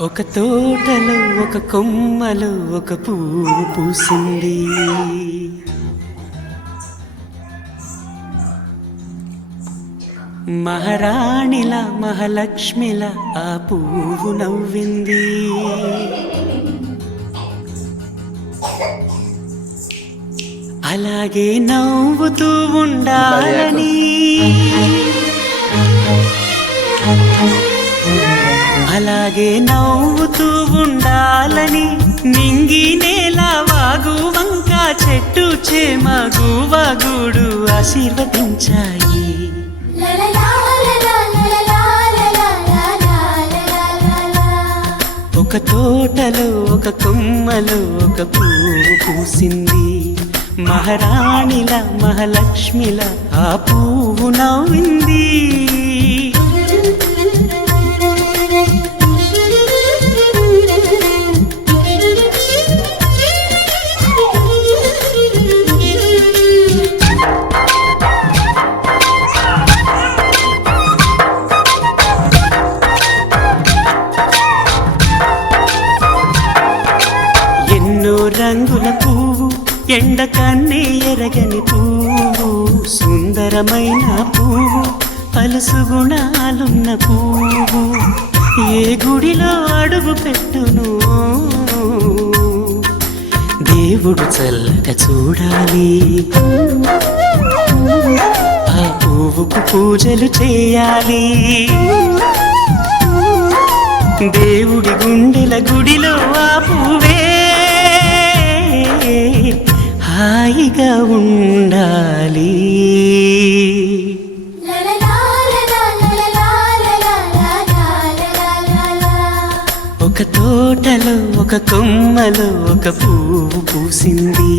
ఒక తోటలో ఒక కొమ్మలో ఒక పువ్వు పూసింది. మహారాణిలా మహాలక్ష్మిలా ఆ పువ్వు నవ్వింది. అలాగే నవ్వుతూ ఉండాలని, అలాగే నవ్వుతూ ఉండాలని నింగి నేల వాగు వంక చెట్టు చేమ గువగూడు ఆశీర్వదించాయి. ఒక తోటలో ఒక కొమ్మలో ఒక పువ్వు పూసింది. మహారాణిలా మహాలక్ష్మిలా ఆ పువ్వు నవ్వింది. రంగుల పువ్వు, ఎండ కన్నే ఎరగని పువ్వు, సుందరమైన పువ్వు, పలుసు గుణాలున్న పువ్వు, ఏ గుడిలో అడుగు పెట్టును దేవుడు చల్లగా చూడాలి. ఆ పువ్వుకు పూజలు చేయాలి. దేవుడి గుండెల గుడిలో ఆ పువ్వే హాయిగా ఉండాలి. ఒక తోటలో ఒక కొమ్మలో ఒక పువ్వు పూసింది.